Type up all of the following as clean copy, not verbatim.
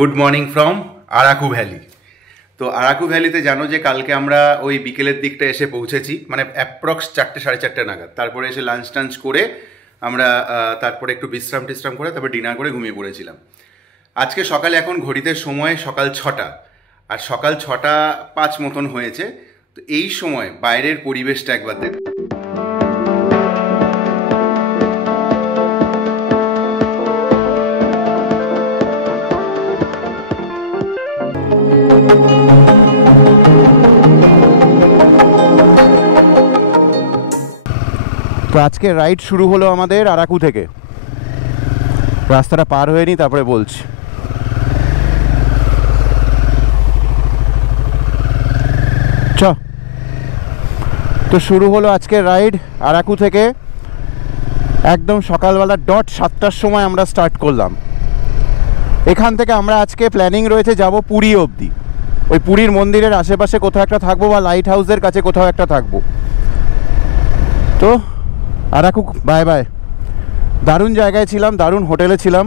Good morning from Araku valley. তো আরাকু ভ্যালিতে জানো যে কালকে আমরা ওই বিকেলের দিকটা এসে পৌঁছেছি, মানে অ্যাপ্রক্স 4টে সাড়ে 4টে নাগাদ। তারপরে এসে লাঞ্চ টাঞ্চ করে আমরা তারপরে একটু বিশ্রাম টিশ্রাম করে তারপর ডিনার করে ঘুমিয়ে পড়েছিলাম। আজকে সকালে এখন ঘড়িতে সময় সকাল 6টা, আর সকাল 6:05 মতন হয়েছে। তো এই সময় বাইরের পরিবেশটা একবার দেখ। তো আজকে রাইড শুরু হলো আমাদের আরাকু থেকে। রাস্তাটা পার হয়ে নি তারপরে বলছি। তো শুরু হলো আজকের রাইড আরাকু থেকে। একদম সকালবেলা ডট 7টার সময় আমরা স্টার্ট করলাম। এখান থেকে আমরা আজকে প্ল্যানিং রয়েছে যাব পুরী অবধি। ওই পুরীর মন্দিরের আশেপাশে কোথাও একটা থাকবো বা লাইট হাউসের কাছে কোথাও একটা থাকবো। তো আরাকু বাই বাই। দারুণ জায়গায় ছিলাম, দারুণ হোটেলে ছিলাম,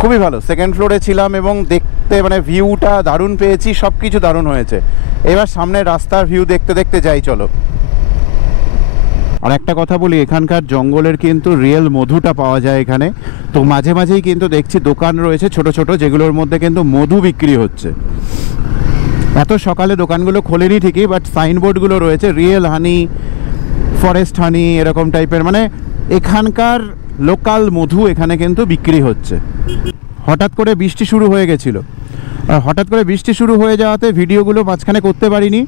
খুবই ভালো। সেকেন্ড ফ্লোরে ছিলাম এবং দেখতে মানে ভিউটা দারুণ পেয়েছি, সব কিছু দারুণ হয়েছে। এবার সামনে রাস্তার ভিউ দেখতে দেখতে যাই চলো। আর একটা কথা বলি, এখানকার জঙ্গলের কিন্তু রিয়েল মধুটা পাওয়া যায় এখানে। তো মাঝে মাঝেই কিন্তু দেখছি দোকান রয়েছে ছোট ছোট, যেগুলোর মধ্যে কিন্তু মধু বিক্রি হচ্ছে। এত সকালে দোকানগুলো খোলেনি ঠিকই, বাট সাইনবোর্ডগুলো রয়েছে রিয়েল হানি, ফরেস্ট হানি এরকম টাইপের, মানে এখানকার লোকাল মধু এখানে কিন্তু বিক্রি হচ্ছে। হঠাৎ করে বৃষ্টি শুরু হয়ে গেছিলো, আর হঠাৎ করে বৃষ্টি শুরু হয়ে যাওয়াতে ভিডিওগুলো মাঝখানে করতে পারিনি।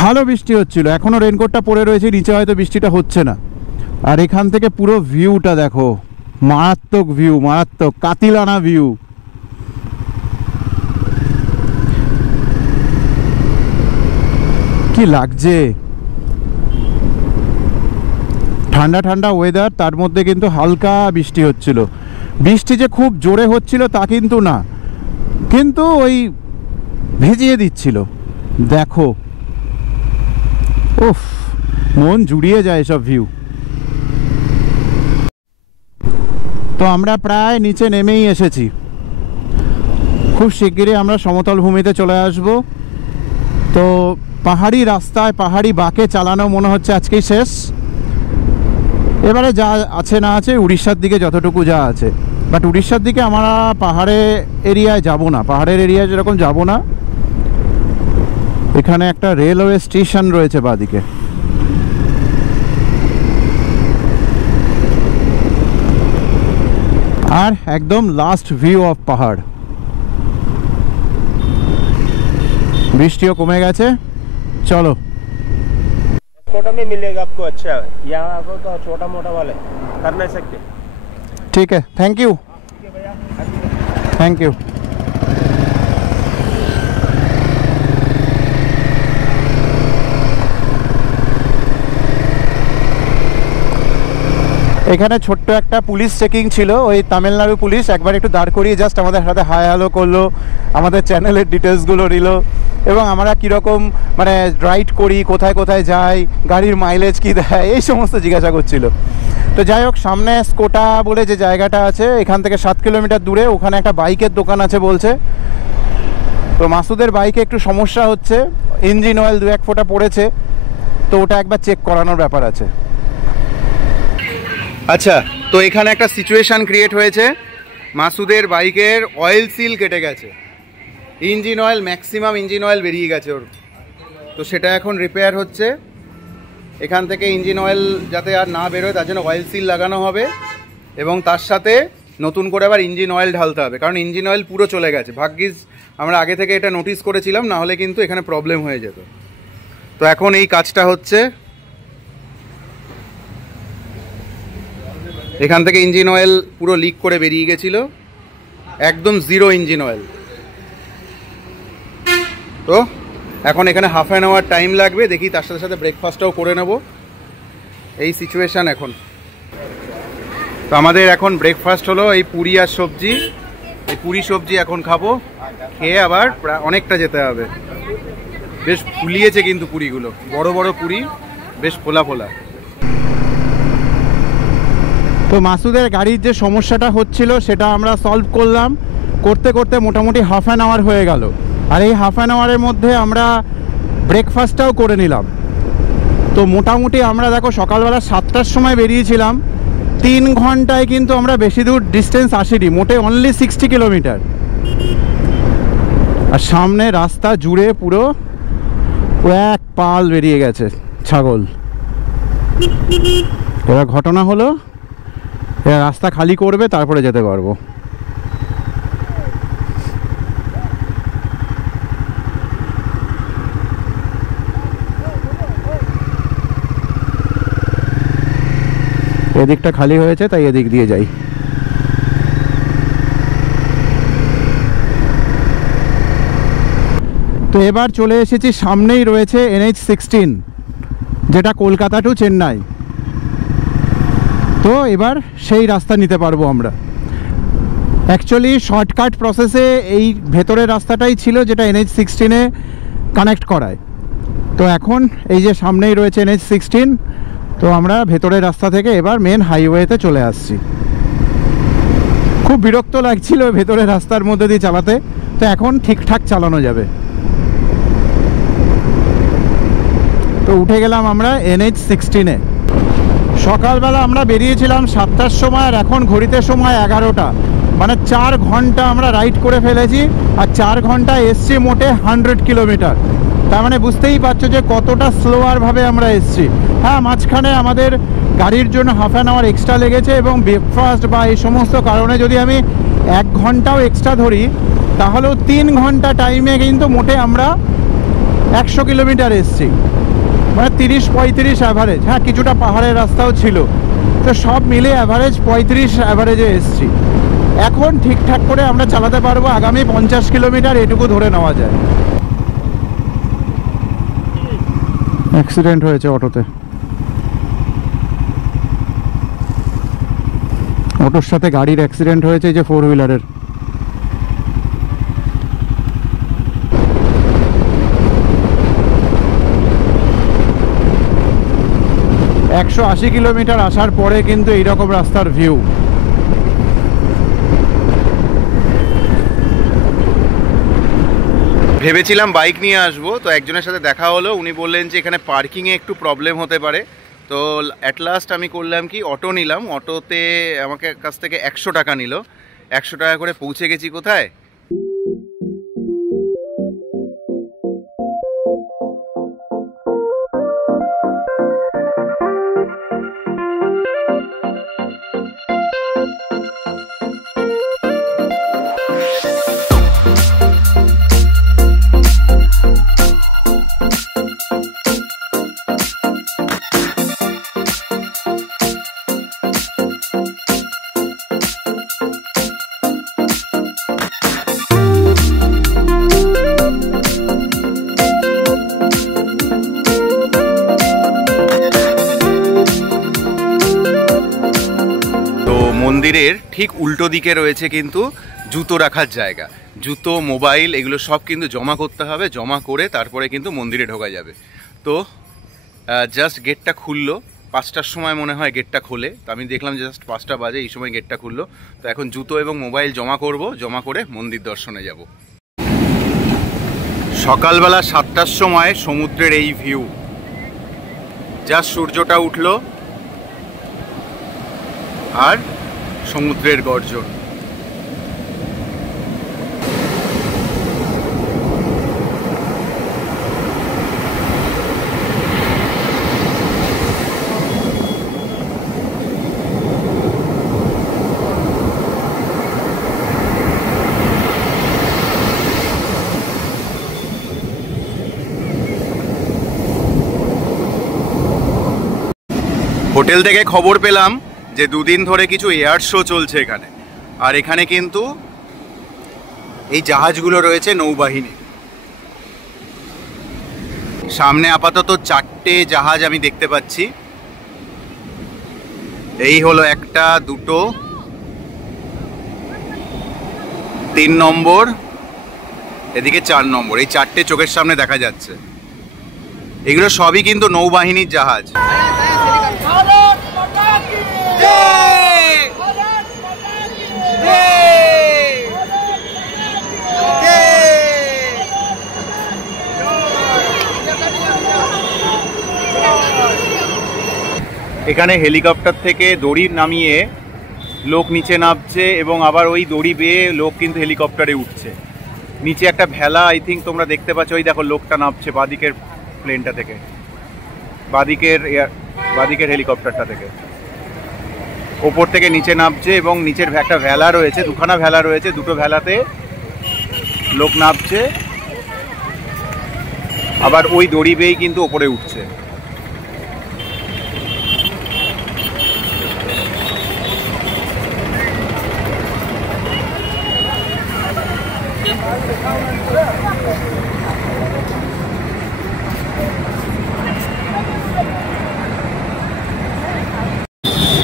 ভালো বৃষ্টি হচ্ছিল, এখনও রেনকোটটা পরে রয়েছে, নিচে হয়তো বৃষ্টিটা হচ্ছে না। আর এখান থেকে পুরো ভিউটা দেখো, মারাত্মক ভিউ, মারাত্মক কাতিলানা ভিউ। কি লাগছে, ঠান্ডা ঠান্ডা ওয়েদার, তার মধ্যে কিন্তু হালকা বৃষ্টি হচ্ছিল। বৃষ্টি যে খুব জোরে হচ্ছিল তা কিন্তু না, কিন্তু ওই ভিজিয়ে দিচ্ছিল। দেখো, উফ, মন জুড়িয়ে যায় সব ভিউ। তো আমরা প্রায় নিচে নেমেই এসেছি। খুব শিগগিরই আমরা সমতল ভূমিতে চলে আসব। তো পাহাড়ি রাস্তায় পাহাড়ি বাঁকে চালানো মনে হচ্ছে আজকেই শেষ। এবারে যা আছে না আছে উড়িষ্যার দিকে যতটুকু যা আছে, বাট উড়িষ্যার দিকে আমরা পাহাড়ে এরিয়ায় যাব না, পাহাড়ের এরিয়ায় যেরকম যাব না। এখানে একটা রেলওয়ে স্টেশন রয়েছে বাঁদিকে। আর একদম লাস্ট ভিউ অফ পাহাড়। বৃষ্টিও কমে গেছে, চলো। छोटा में मिलेगा आपको। अच्छा, यहाँ आपको तो छोटा मोटा वाले कर नहीं सकते। ठीक है, थैंक यू, थैंक यू। এখানে ছোট্ট একটা পুলিশ চেকিং ছিল, ওই তামিলনাড়ু পুলিশ। একবার একটু দাঁড় করিয়ে জাস্ট আমাদের সাথে হাই হ্যালো করলো, আমাদের চ্যানেলের ডিটেলসগুলো নিল এবং আমরা কীরকম মানে রাইড করি, কোথায় কোথায় যাই, গাড়ির মাইলেজ কী দেয়, এই সমস্ত জিজ্ঞাসা করছিল। তো যাই হোক, সামনে স্কোটা বলে যে জায়গাটা আছে, এখান থেকে 7 কিলোমিটার দূরে ওখানে একটা বাইকের দোকান আছে বলছে। তো মাসুদের বাইকে একটু সমস্যা হচ্ছে, ইঞ্জিন অয়েল 2-1 ফোঁটা পড়েছে, তো ওটা একবার চেক করানোর ব্যাপার আছে। আচ্ছা, তো এখানে একটা সিচুয়েশান ক্রিয়েট হয়েছে। মাসুদের বাইকের অয়েল সিল কেটে গেছে, engine oil maximum engine oil বেরিয়ে গেছে ওর। তো সেটা এখন রিপেয়ার হচ্ছে। এখান থেকে ইঞ্জিন অয়েল যাতে আর না বেরোয় তার জন্য অয়েল সিল লাগানো হবে, এবং তার সাথে নতুন করে আবার ইঞ্জিন অয়েল ঢালতে হবে, কারণ ইঞ্জিন অয়েল পুরো চলে গেছে। ভাগ্যিস আমরা আগে থেকে এটা নোটিস করেছিলাম, না হলে কিন্তু এখানে প্রবলেম হয়ে যেত। তো এখন এই কাজটা হচ্ছে। এখান থেকে ইঞ্জিন অয়েল পুরো লিক করে বেরিয়ে গেছিলো, একদম জিরো ইঞ্জিন অয়েল। তো এখন এখানে হাফ অ্যান আওয়ার টাইম লাগবে, দেখি তার সাথে সাথে ব্রেকফাস্টটাও করে নেব। এই সিচুয়েশান এখন। তো আমাদের এখন ব্রেকফাস্ট হলো এই পুরি আর সবজি। এই পুরি সবজি এখন খাবো, খেয়ে আবার অনেকটা যেতে হবে। বেশ ফুলিয়েছে কিন্তু পুরিগুলো, বড় বড় পুরি, বেশ ফোলা ফোলা। তো মাসুদের গাড়ির যে সমস্যাটা হচ্ছিল সেটা আমরা সলভ করলাম, করতে করতে মোটামুটি হাফ অ্যান আওয়ার হয়ে গেল। আর এই হাফ অ্যান আওয়ারের মধ্যে আমরা ব্রেকফাস্টটাও করে নিলাম। তো মোটামুটি আমরা দেখো সকালবেলা 7টার সময় বেরিয়েছিলাম, 3 ঘন্টায় কিন্তু আমরা বেশি দূর ডিস্টেন্স আসিনি, মোটে অনলি 60 কিলোমিটার। আর সামনে রাস্তা জুড়ে পুরো এক পাল বেরিয়ে গেছে ছাগল। এবার ঘটনা হলো এরা রাস্তা খালি করবে, তারপরে যেতে পারবো। এদিকটা খালি হয়েছে, তাই এদিক দিয়ে যাই। তো এবার চলে এসেছি, সামনেই রয়েছে NH16, যেটা কলকাতা টু চেন্নাই। তো এবার সেই রাস্তা নিতে পারবো আমরা। অ্যাকচুয়ালি শর্টকাট প্রসেসে এই ভেতরের রাস্তাটাই ছিল, যেটা NH16-এ কানেক্ট করায়। তো এখন এই যে সামনেই রয়েছে NH16, তো আমরা ভেতরের রাস্তা থেকে এবার মেন হাইওয়েতে চলে আসছি। খুব বিরক্ত লাগছিল ভেতরের রাস্তার মধ্যে দিয়ে চালাতে, তো এখন ঠিকঠাক চালানো যাবে। তো উঠে গেলাম আমরা NH16-এ। সকালবেলা আমরা বেরিয়েছিলাম 7টার সময়, আর এখন ঘড়িতে সময় 11টা, মানে 4 ঘন্টা আমরা রাইড করে ফেলেছি। আর 4 ঘন্টা এসছি মোটে 100 কিলোমিটার। তার মানে বুঝতেই পারছো যে কতটা স্লোয়ারভাবে আমরা এসছি। হ্যাঁ, মাঝখানে আমাদের গাড়ির জন্য হাফ অ্যান আওয়ার এক্সট্রা লেগেছে, এবং ব্রেকফাস্ট বা এই সমস্ত কারণে যদি আমি 1 ঘন্টাও এক্সট্রা ধরি, তাহলেও 3 ঘন্টা টাইমে কিন্তু মোটে আমরা 100 কিলোমিটার এসছি, মানে 30-35 অ্যাভারেজ। হ্যাঁ, কিছুটা পাহাড়ের রাস্তাও ছিল, তো সব মিলে অ্যাভারেজ 35 অ্যাভারেজে এসছি। এখন ঠিকঠাক করে আমরা চালাতে পারবো আগামী 50 কিলোমিটার, এটুকু ধরে নেওয়া যায়। অ্যাক্সিডেন্ট হয়েছে অটোতে, অটোর সাথে গাড়ির অ্যাক্সিডেন্ট হয়েছে, যে 4 হুইলারের। একশো 80 কিলোমিটার আসার পরে কিন্তু এইরকম রাস্তার ভিউ। ভেবেছিলাম বাইক নিয়ে আসবো, তো একজনের সাথে দেখা হলো, উনি বললেন যে এখানে পার্কিংয়ে একটু প্রবলেম হতে পারে। তো অ্যাট লাস্ট আমি করলাম কি, অটো নিলাম। অটোতে আমাকে কাছ থেকে 100 টাকা নিল। 100 টাকা করে পৌঁছে গেছি কোথায়, মন্দিরের ঠিক উল্টো দিকে রয়েছে কিন্তু জুতো রাখার জায়গা। জুতো, মোবাইল এগুলো সব কিন্তু জমা করতে হবে, জমা করে তারপরে কিন্তু মন্দিরে ঢোকা যাবে। তো জাস্ট গেটটা খুললো 5টার সময় মনে হয় গেটটা খোলে, তো আমি দেখলাম জাস্ট 5টা বাজে, এই সময় গেটটা খুললো। তো এখন জুতো এবং মোবাইল জমা করব, জমা করে মন্দির দর্শনে যাব। সকালবেলা 7টার সময় সমুদ্রের এই ভিউ, জাস্ট সূর্যটা উঠলো আর সমুদ্রের গর্জন। হোটেল থেকে খবর পেলাম যে 2 দিন ধরে কিছু এয়ার শো চলছে এখানে। আর এখানে কিন্তু এই জাহাজগুলো রয়েছে নৌবাহিনী। সামনে আপাতত 4টে জাহাজ আমি দেখতে পাচ্ছি। এই হলো 1, 2, 3 নম্বর, এদিকে 4 নম্বর। এই 4টে চোখের সামনে দেখা যাচ্ছে। এগুলো সবই কিন্তু নৌবাহিনীর জাহাজ। এখানে হেলিকপ্টার থেকে দড়ি নামিয়ে লোক নিচে নামছে এবং আবার ওই দড়ি বেয়ে লোক কিন্তু হেলিকপ্টারে উঠছে। নিচে একটা ভেলা আই থিঙ্ক তোমরা দেখতে পাচ্ছ, ওই দেখো লোকটা নামছে বাদিকের প্লেনটা থেকে, বাদিকের হেলিকপ্টারটা থেকে ওপর থেকে নিচে নামছে এবং নিচের একটা ভেলা রয়েছে, 2খানা ভেলা রয়েছে, 2টো ভেলাতে লোক নামছে, আবার ওই দড়ি বেয়েই কিন্তু ওপরে উঠছে।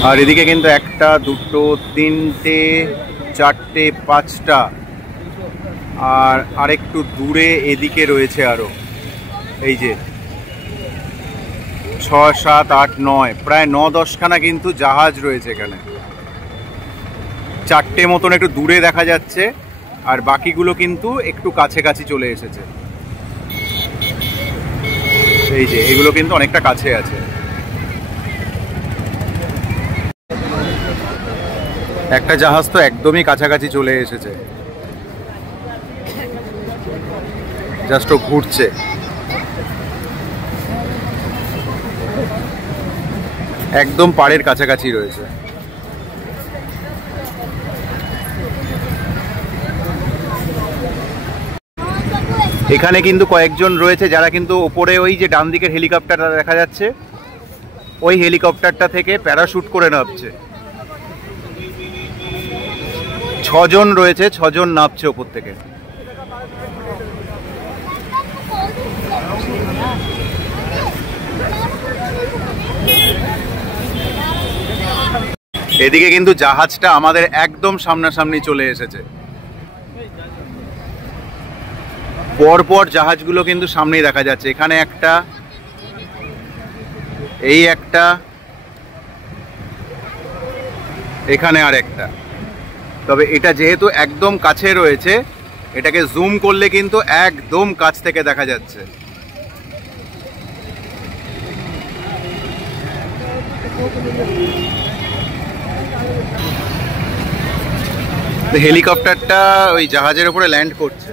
আর এদিকে কিন্তু 1, 2, 3, 4, 5টা, আর আরেকটু দূরে এদিকে রয়েছে আরো, এই যে 6, 7, 8, 9, প্রায় 9-10খানা কিন্তু জাহাজ রয়েছে এখানে। 4টে মতন একটু দূরে দেখা যাচ্ছে, আর বাকিগুলো কিন্তু একটু কাছাকাছি চলে এসেছে। এই যে এগুলো কিন্তু অনেকটা কাছে আছে। একটা জাহাজ তো একদমই কাছাকাছি চলে এসেছে, জাস্ট ও ঘুরছে। একদম পাড়ের কাছাকাছি রয়েছে। এখানে কিন্তু কয়েকজন রয়েছে যারা কিন্তু উপরে ওই যে ডান দিকের হেলিকপ্টারটা দেখা যাচ্ছে, ওই হেলিকপ্টারটা থেকে প্যারাশুট করে নামছে। 6 জন রয়েছে, 6 জন নামছে ওপর থেকে। এদিকে কিন্তু জাহাজটা আমাদের একদম সামনাসামনি চলে এসেছে। পরপর জাহাজগুলো কিন্তু সামনেই দেখা যাচ্ছে। এখানে একটা, এই একটা, এখানে আর একটা। তবে এটা যেহেতু একদম কাছে রয়েছে, এটাকে জুম করলে কিন্তু একদম কাছ থেকে দেখা যাচ্ছে। হেলিকপ্টারটা ওই জাহাজের উপরে ল্যান্ড করছে।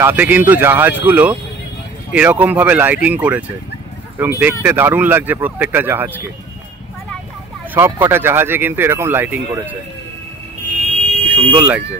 রাতে কিন্তু জাহাজগুলো এরকম ভাবে লাইটিং করেছে এবং দেখতে দারুণ লাগছে প্রত্যেকটা জাহাজকে। সব কটা জাহাজে কিন্তু এরকম লাইটিং করেছে, কি সুন্দর লাগছে।